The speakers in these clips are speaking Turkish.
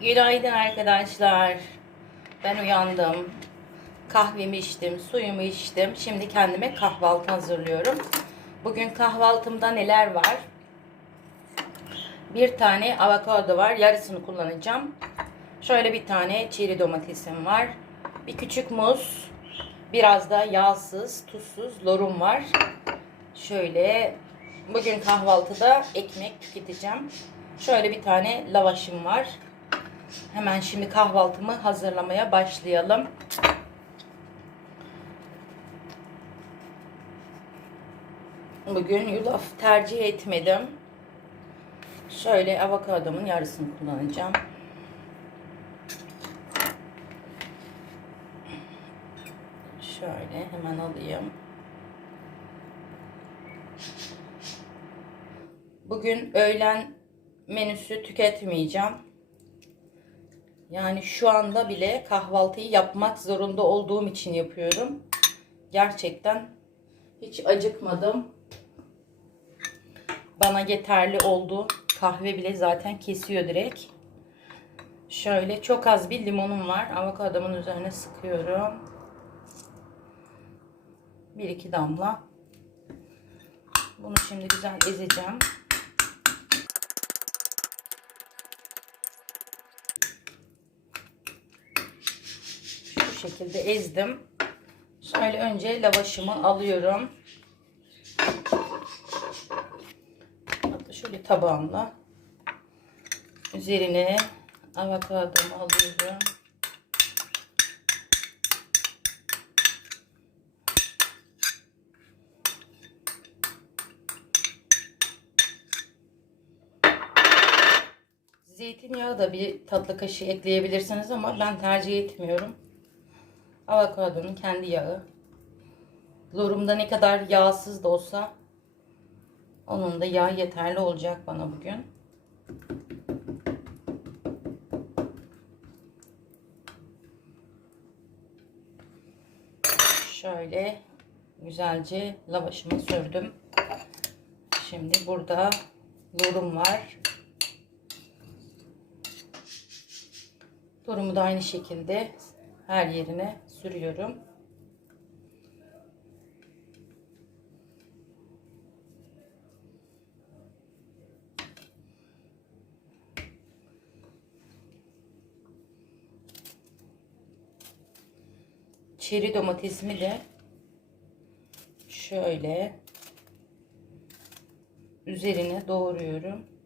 Günaydın arkadaşlar. Ben uyandım. Kahvemi içtim, suyumu içtim. Şimdi kendime kahvaltı hazırlıyorum. Bugün kahvaltımda neler var? Bir tane avokado var. Yarısını kullanacağım. Şöyle bir tane çeri domatesim var. Bir küçük muz. Biraz da yağsız, tuzsuz lorum var. Şöyle bugün kahvaltıda ekmek tüketeceğim. Şöyle bir tane lavaşım var. Hemen şimdi kahvaltımı hazırlamaya başlayalım. Bugün yulaf tercih etmedim. Şöyle avokadomun yarısını kullanacağım. Şöyle hemen alayım. Bugün öğlen menüsü tüketmeyeceğim. Yani şu anda bile kahvaltıyı yapmak zorunda olduğum için yapıyorum. Gerçekten hiç acıkmadım. Bana yeterli oldu. Kahve bile zaten kesiyor direkt. Şöyle çok az bir limonum var. Avokadomun üzerine sıkıyorum. Bir iki damla. Bunu şimdi güzel ezeceğim. Şekilde ezdim. Şöyle önce lavaşımı alıyorum. Hatta şöyle tabağımla üzerine avokadomu alıyorum. Zeytinyağı da bir tatlı kaşığı ekleyebilirsiniz ama ben tercih etmiyorum. Avokadonun kendi yağı. Lorumda ne kadar yağsız da olsa onun da yağı yeterli olacak bana bugün. Şöyle güzelce lavaşımı sürdüm. Şimdi burada lorum var. Lorumu da aynı şekilde her yerine sürüyorum. Çeri domatesimi de şöyle üzerine doğruyorum.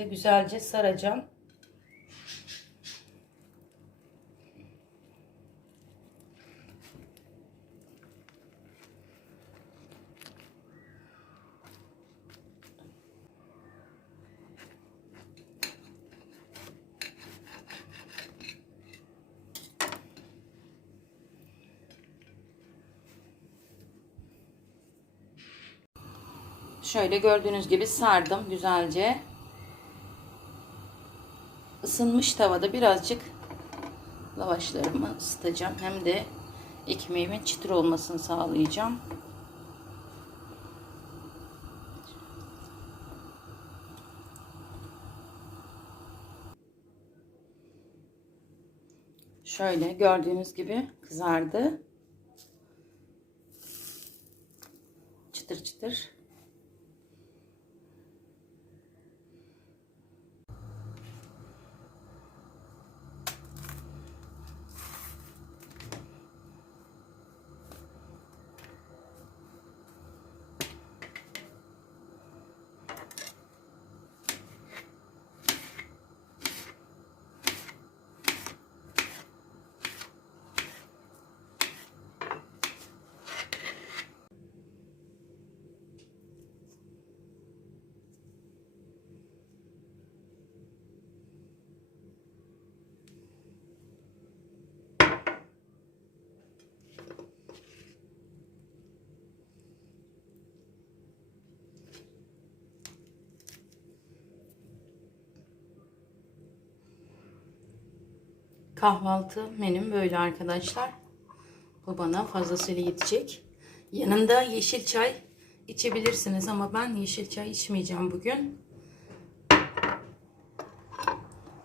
Şimdi güzelce saracağım. Şöyle gördüğünüz gibi sardım güzelce. Isınmış tavada birazcık lavaşlarımı ısıtacağım. Hem de ekmeğimin çıtır olmasını sağlayacağım. Şöyle gördüğünüz gibi kızardı. Çıtır çıtır. Kahvaltı menüm böyle arkadaşlar. Bu bana fazlasıyla yetecek. Yanında yeşil çay içebilirsiniz ama ben yeşil çay içmeyeceğim bugün.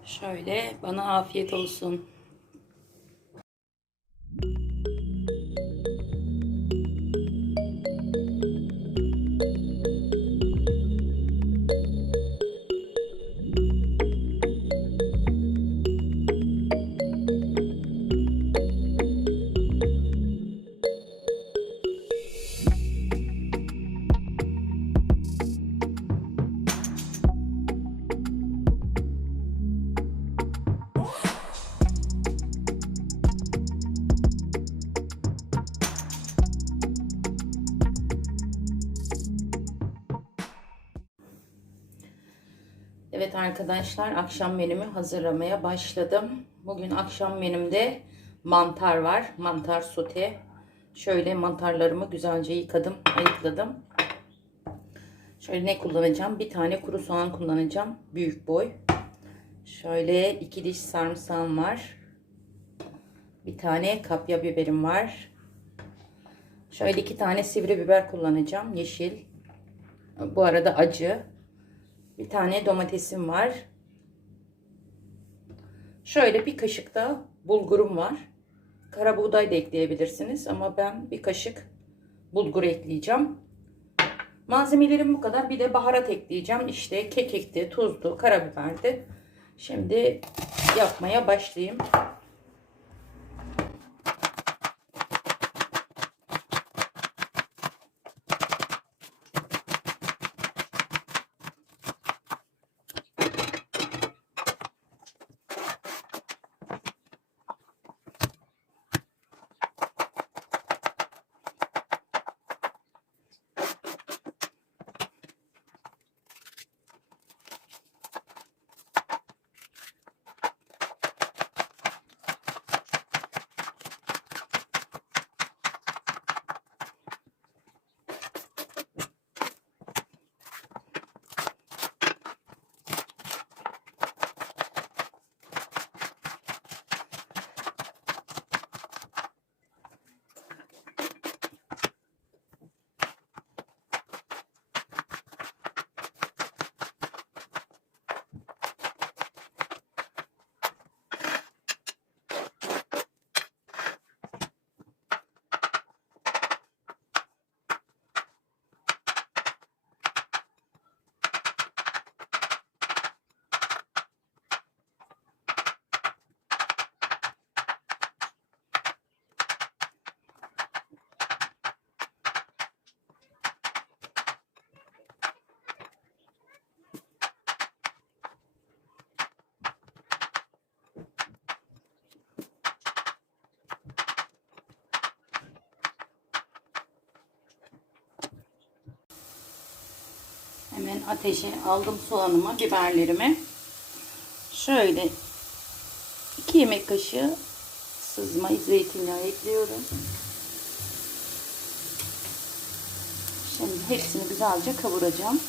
Şöyle bana afiyet olsun. Evet arkadaşlar akşam menümü hazırlamaya başladım. Bugün akşam menümde mantar var. Mantar sote. Şöyle mantarlarımı güzelce yıkadım, ayıkladım. Şöyle ne kullanacağım? Bir tane kuru soğan kullanacağım. Büyük boy. Şöyle iki diş sarımsağım var. Bir tane kapya biberim var. Şöyle iki tane sivri biber kullanacağım. Yeşil. Bu arada acı. Bir tane domatesim var. Şöyle bir kaşık da bulgurum var. Kara buğday da ekleyebilirsiniz ama ben bir kaşık bulgur ekleyeceğim. Malzemelerim bu kadar. Bir de baharat ekleyeceğim. İşte kekikti, tuzdu, karabiberdi. Şimdi yapmaya başlayayım. Ateşe aldım soğanımı, biberlerimi. Şöyle 2 yemek kaşığı sızma zeytinyağı ekliyorum. Şimdi hepsini güzelce kavuracağım.